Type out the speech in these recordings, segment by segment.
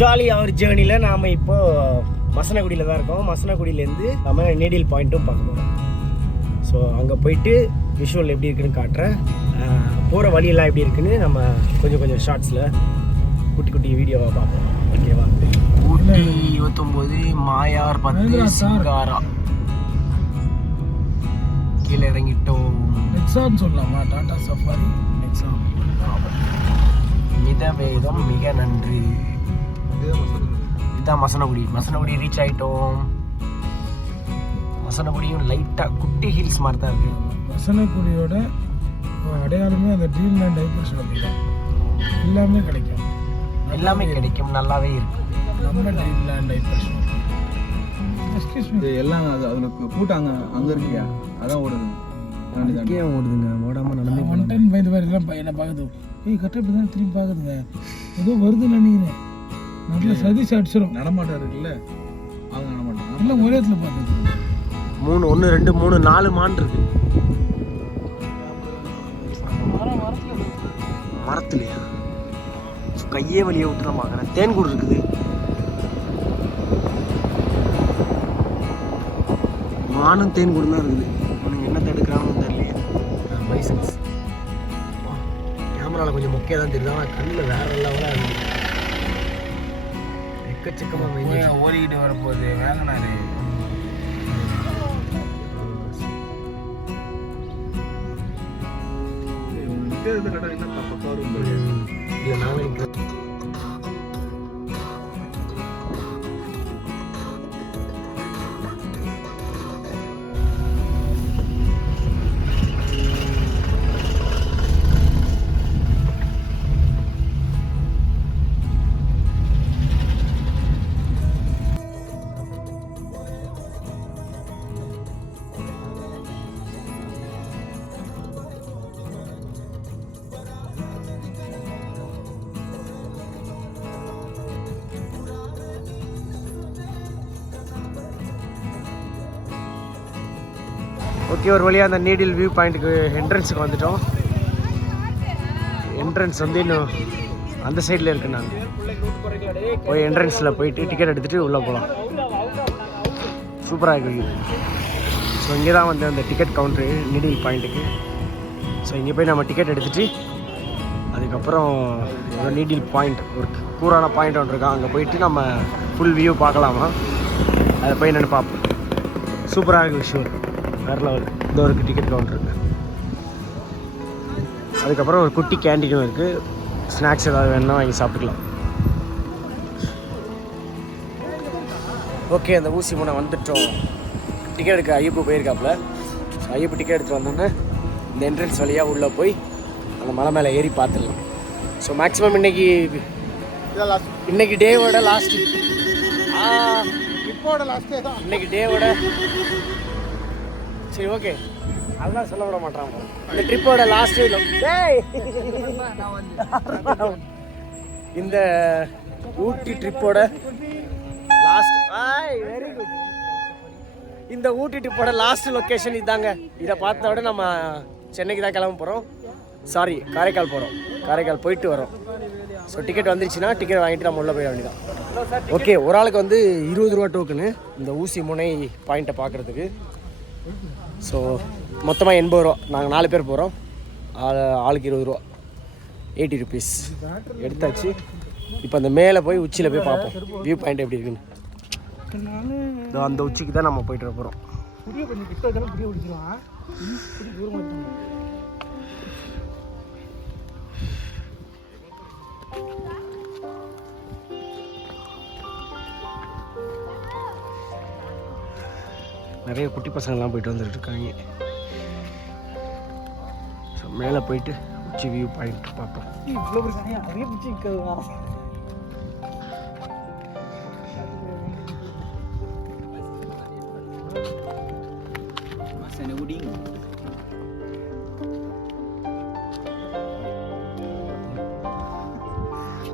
ஜாலியாக ஒரு ஜேர்னியில் நாம் இப்போது மசனகுடியில் தான் இருக்கோம். மசனகுடியிலேருந்து நம்ம நீடில் பாயிண்ட்டும் பார்க்க போகிறோம். ஸோ அங்கே போயிட்டு விஷுவல் எப்படி இருக்குன்னு காட்டுறேன். போகிற வழியெல்லாம் எப்படி இருக்குன்னு நம்ம கொஞ்சம் ஷார்ட்ஸில் குட்டி குட்டி வீடியோவாக பார்ப்போம். ஓகேவா? ஊட்டி 29 மாயார் 10 சிங்காரா கீழே இறங்கிட்டோம். நெக்ஸான் சொல்லலாமா? Tata safari Nexon. மிதவேகம் மிக நன்றி. இதுதான் மசனகுடி ரீச் ஆகிட்டோம். மசனகுடியும் லைட்டாக குட்டி ஹில்ஸ் மாதிரி தான் இருக்குது. மசனகுடியோட அடையாளமே அந்த ட்ரீம் லேண்ட் ஹைப்பர்ஸ் தான். எல்லாமே கிடைக்கும் நல்லாவே இருக்கும். நம்ம ட்ரீம் லேண்ட் ஹைப்பர்ஸ் எல்லாம் அவனுக்கு கூட்டாங்க அங்கே இருக்கியா? அதான் ஓடுது. ஓடுதுங்க, ஓடாமல் நடந்து ஒன் டைம் பயந்து எல்லாம் பையனை பார்க்குது. கரெக்டாக தான் திரும்பி பார்க்குதுங்க. ஏதோ வருதுன்னு நினைக்கிறேன். நல்ல சதீஷ் அடிச்சிடும். நடமாட்டம் இருக்குல்ல, அவங்க நடமாட்டம் நல்லா ஒரே இடத்துல பார்க்குது. 3 1 2 3 4 மான் இருக்கு. மரத்துலையா? கையே வழியை விட்டு நான் பார்க்குறேன். தேன்கூடு இருக்குது. மானும் தேன்கூடு தான் இருக்குது. உனக்கு என்ன தடுக்கிறான்னு தெரியலையே. லைசன்ஸ் கேமராவில் கொஞ்சம் முக்கியம் தான் தெரியுது. ஆனால் கண்ணில் வேற லெவலாக இருக்குது. எக்கச்சக்கமாக ஓடிக்கிட்டு வரப்போகுது வேங்கனாரு. ஓகே, ஒரு வழியாக அந்த நீடில் வியூ பாயிண்ட்டுக்கு என்ட்ரன்ஸுக்கு வந்துட்டோம். என்ட்ரன்ஸ் வந்து இன்னும் அந்த சைடில் இருக்குது. நாங்கள் போய் என்ட்ரன்ஸில் போயிட்டு டிக்கெட் எடுத்துகிட்டு உள்ளே போகலாம். சூப்பராக இருக்குது. ஸோ இங்கே தான் வந்து அந்த டிக்கெட் கவுண்ட்ரு நீடில் பாயிண்ட்டுக்கு. ஸோ இங்கே போய் நம்ம டிக்கெட் எடுத்துகிட்டு அதுக்கப்புறம் நீடில் பாயிண்ட் ஒரு கூரான பாயிண்ட் ஒன்று இருக்கா, அங்கே போயிட்டு நம்ம ஃபுல் வியூ பார்க்கலாமா. அதை போய் என்னென்னு பார்ப்போம். சூப்பராக இருக்குது விஷயம். வேறு லெவல். இந்த ஒரு டிக்கெட் கவுண்டர் இருக்குது. அதுக்கப்புறம் ஒரு குட்டி கேண்டீனும் இருக்குது. ஸ்நாக்ஸ் ஏதாவது வேணும்னா வாங்கி சாப்பிட்டுக்கலாம். ஓகே, அந்த ஊசி முனை வந்துட்டோம். டிக்கெட் எடுக்க ஐயப்பு போயிருக்காப்புல. ஸோ ஐயப்பு டிக்கெட் எடுத்துகிட்டு வந்தோன்னே இந்த என்ட்ரன்ஸ் வழியாக உள்ளே போய் அந்த மலை மேலே ஏறி பார்த்துடலாம். ஸோ மேக்ஸிமம் இன்னைக்கு டேவோட லாஸ்ட்டு. இப்போட லாஸ்ட்டே தான் இன்னைக்கு டேவோட. சரி, ஓகே, அதெல்லாம் சொல்ல விட மாட்டாங்க. இந்த ட்ரிப்போட லாஸ்ட் இந்த ஊட்டி ட்ரிப்போட லாஸ்ட். Very good. இந்த ஊட்டி ட்ரிப்போட லாஸ்ட் லொக்கேஷன் இதாங்க. இதை பார்த்தோட நம்ம சென்னைக்கு தான் கிளம்ப போகிறோம். சாரி, காரைக்கால் போகிறோம். காரைக்கால் போயிட்டு வரோம். ஸோ டிக்கெட் வந்துருச்சுன்னா டிக்கெட் வாங்கிட்டு நம்ம உள்ளே போயிட வேண்டியதான். ஓகே, ஒரு ஆளுக்கு வந்து 20 ரூபா டோக்கனு இந்த ஊசி முனை பாயிண்ட்டை பார்க்குறதுக்கு. ஸோ மொத்தமாக 80 ரூபா. நாங்கள் 4 பேர் போகிறோம். ஆளுக்கு 20 ரூபா, 80 ருபீஸ் எடுத்தாச்சு. இப்போ அந்த மேலே போய் உச்சியில் போய் பார்ப்போம் வியூ பாயிண்ட் எப்படி இருக்குன்னு. அந்த உச்சிக்கு தான் நம்ம போயிட்டு போகிறோம். நிறைய குட்டி பசங்கள்லாம் போயிட்டு வந்துட்டு இருக்காங்க. ஸோ மேலே போயிட்டு உச்சி வியூ பாயிண்ட் பார்ப்போம்.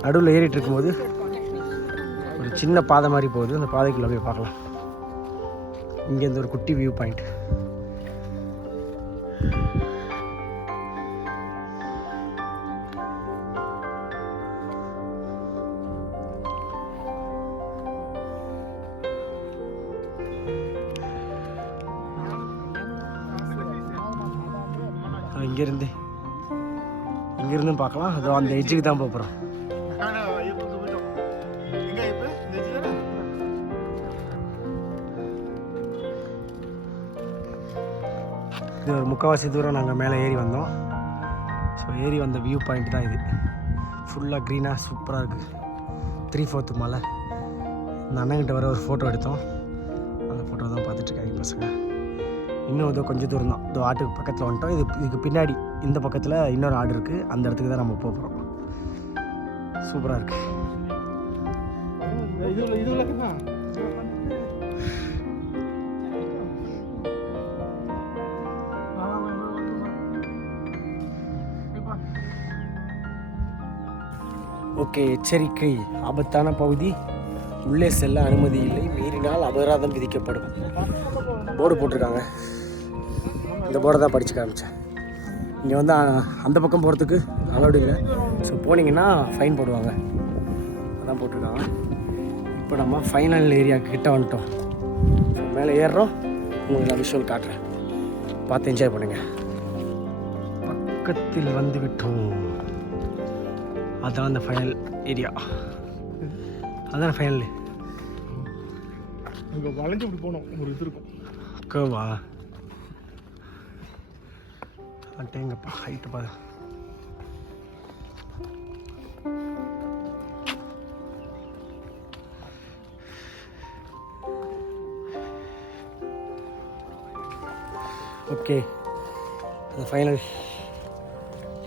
நடுவில் ஏறிட்டு இருக்கும்போது ஒரு சின்ன பாதை மாதிரி போகுது. அந்த பாதைக்குள்ளே போய் பார்க்கலாம். இங்கேருந்து ஒரு குட்டி வியூ பாயிண்ட். இங்கேருந்து பார்க்கலாம். அதோ அந்த எட்ஜுக்கு தான் போகிறோம். இது ஒரு முக்கால்வாசி தூரம் நாங்கள் மேலே ஏறி வந்தோம். ஸோ ஏறி வந்த வியூ பாயிண்ட் தான் இது. ஃபுல்லாக க்ரீனாக சூப்பராக இருக்குது. 3/4 மலை. இந்த அண்ணங்கிட்ட வர ஒரு ஃபோட்டோ எடுத்தோம். அந்த ஃபோட்டோ தான் பார்த்துட்ருக்காங்க பசங்க. இன்னும் இதோ கொஞ்சம் தூரம் தான். இதோ ஆட்டுக்கு பக்கத்தில் வந்துட்டோம். இதுக்கு பின்னாடி இந்த பக்கத்தில் இன்னொரு ஆடு இருக்குது. அந்த இடத்துக்கு தான் நம்ம போகிறோம். சூப்பராக இருக்குது. ஓகே, எச்சரிக்கை, ஆபத்தான பகுதி, உள்ளே செல்ல அனுமதி இல்லை, மீறினால் அபராதம் விதிக்கப்படும். போர்டு போட்டிருக்காங்க. இந்த போர்டை தான் படித்து காமிச்சேன். இங்கே வந்து அந்த பக்கம் போகிறதுக்கு அலௌடு இல்லை. ஸோ போனீங்கன்னா ஃபைன் போடுவாங்க. அதான் போட்டிருக்காங்க. இப்போ நம்ம ஃபைனல் ஏரியாவுக்கு கிட்ட வந்துட்டோம். ஸோ மேலே ஏறுறோம். உங்களுக்கு நான் விஷுவல் காட்டுறேன், பார்த்து என்ஜாய் பண்ணுங்கள். பக்கத்தில் வந்து விட்டோம். அதான் அந்த ஃபைனல் ஏரியா. அதான் ஃபைனல். இங்கே வளைஞ்சு இப்படி போனோம். ஒரு இது இருக்கும். அக்கவா அட்டேங்கப்பா, ஹைட்டு பாரு. ஓகே, அந்த ஃபைனல்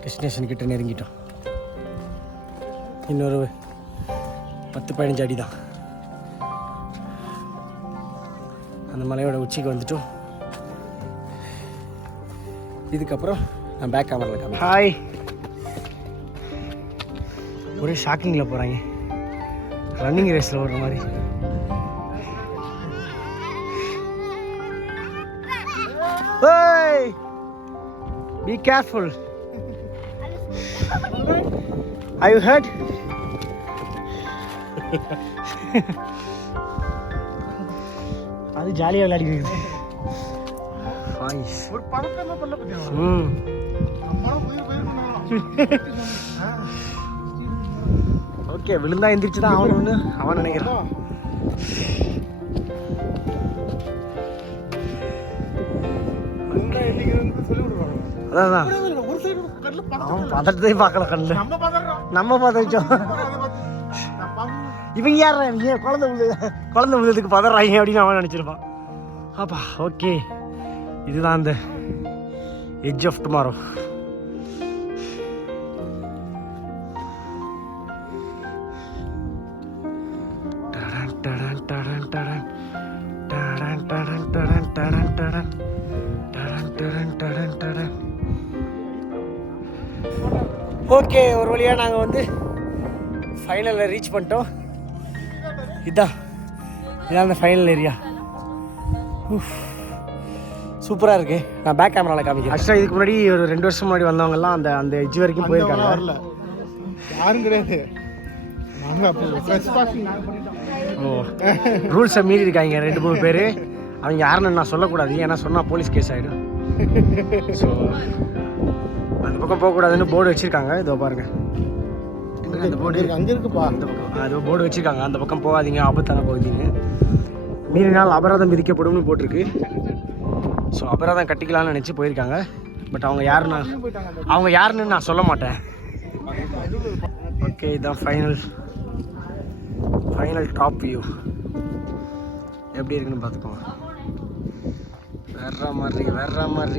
டெஸ்டினேஷன் கிட்ட நெருங்கிட்டோம். இன்னொரு 10-15 அடி தான். அந்த மலையோட உச்சிக்கு வந்துட்டோம். இதுக்கப்புறம் நான் பேக் கேமராவில் காமி. ஹாய். ஒரே ஷாக்கிங்கில் போகிறாங்க. ரன்னிங் ரேஸில் ஓடுற மாதிரி. Hey! Be careful. Are you hurt? அது ஜாலியாக விளையாடிட்டு இருக்குது. ஒரு பழக்கம் பண்ணல பத்தியா? ஓகே, விழுந்தா எந்திரிச்சு தான் ஆகணும்னு அவன் நினைக்கிறான். அதான் அவன் பதட்டத்தையும் பார்க்கல கண்ணில். நம்ம பதச்சோம். இவங்க யாரா இவங்க குழந்தை விழுதுக்கு பதறாங்க அப்படின்னு அவன் நினச்சிருப்பான். அப்பா ஓகே, இதுதான் அந்த எட்ஜ் ஆஃப் டுமாரோ. ஓகே, ஒரு வழியாக நாங்கள் வந்து ஃபைனலில் ரீச் பண்ணிட்டோம். இதான் அந்த ஃபைனல் ஏரியா. சூப்பராக இருக்குது. நான் பேக் கேமராவில் காமிக்கிறேன். ஆக்சுவலாக இதுக்கு முன்னாடி ஒரு 2 வருஷம் முன்னாடி வந்தவங்கலாம் அந்த எட்ஜ் வரைக்கும் போயிருக்காங்க. யாரும் கிடையாது. ஓ, ரூல்ஸை மீறி இருக்காங்க 2-3 பேர். அவங்க யாருன்னு நான் சொல்லக்கூடாது, ஏன்னா சொன்னால் போலீஸ் கேஸ் ஆகிடும். ஸோ அந்த பக்கம் போகக்கூடாதுன்னு போர்டு வச்சுருக்காங்க. இதோ பாருங்கள், அந்த போர்டு அங்கே இருக்குப்பா. அந்த பக்கம் அது போர்டு வச்சுருக்காங்க. அந்த பக்கம் போகாதீங்க, ஆபத்தான பகுதின்னு. மீறினால் அபராதம் விதிக்கப்படும்னு போட்டிருக்கு. ஸோ அபராதம் கட்டிக்கலாம்னு நினச்சி போயிருக்காங்க. பட் அவங்க யாருன்னு நான் சொல்ல மாட்டேன். ஓகே, இதுதான் ஃபைனல் டாப் வியூ. எப்படி இருக்குன்னு பார்த்துக்கோங்க. வேற மாதிரி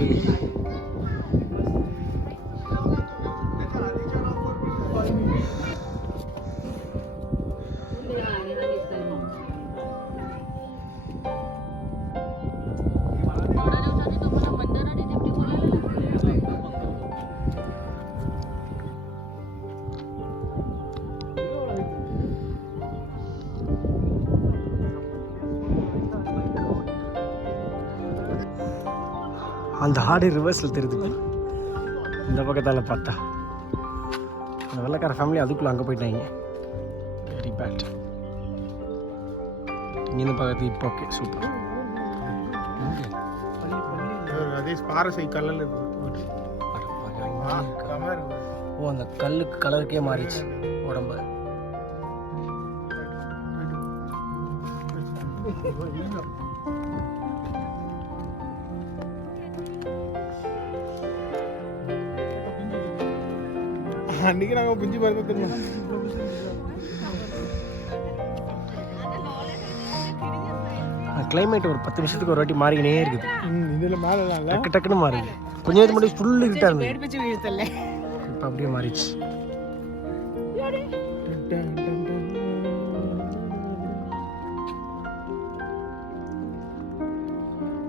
அந்த ஆடு ரிவர்ஸில் தெரியுது. இந்த பக்கத்தால் பார்த்தா அந்த வெள்ளைக்கார ஃபேமிலி அதுக்குள்ளே அங்கே போயிட்டாங்க. Very bad. இங்கேருந்து பார்க்கறது இப்போ ஓகே, சூப்பர். அதே பாறை கல்லில் இருக்குது. ஓ அந்த கல்லுக்கு கலருக்கே மாறிச்சு உடம்பு. அன்னைக்கு நாங்கள் பிஞ்சு பாருங்க தெரியும். கிளைமேட் ஒரு 10 நிமிஷத்துக்கு ஒரு வாட்டி மாறிக்கினே இருக்குது. இதில் மேலே இல்லை டக்கு டக்குன்னு மாறுது. கொஞ்ச நேரத்துக்கு முன்னாடி ஃபுல்லு கிட்ட இருந்தது, இப்போ அப்படியே மாறிடுச்சு.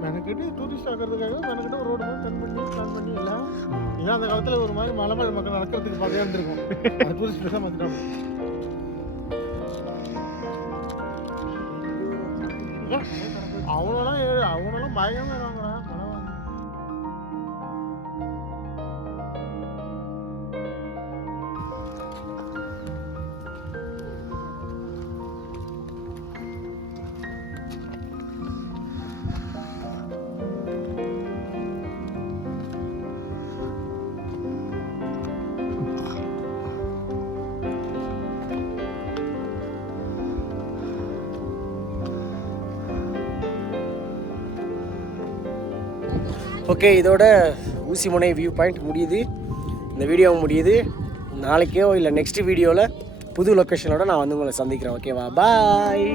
மெனக்கிட்டு டூரிஸ்ட் ஆகிறதுக்காக மெனக்கிட்ட ஒரு ரோடு பிளான் பண்ணி இல்லை. ஏன் அந்த காலத்தில் ஒரு மாதிரி மலை மக்கள் நடக்கிறதுக்கு பாதையாக இருந்திருக்கும். அது டூரிஸ்ட் பிளேஸாக மாற்றிட்டாங்க. அவனெல்லாம் பயங்கரமாக வாங்குறான். ஓகே, இதோட ஊசிமுனை வியூ பாயிண்ட் முடியுது. இந்த வீடியோ முடியுது. நாளைக்கோ இல்லை நெக்ஸ்ட் வீடியோவில் புது லொக்கேஷனோட நான் வந்து உங்களை சந்திக்கிறேன். ஓகேவா? பாய்.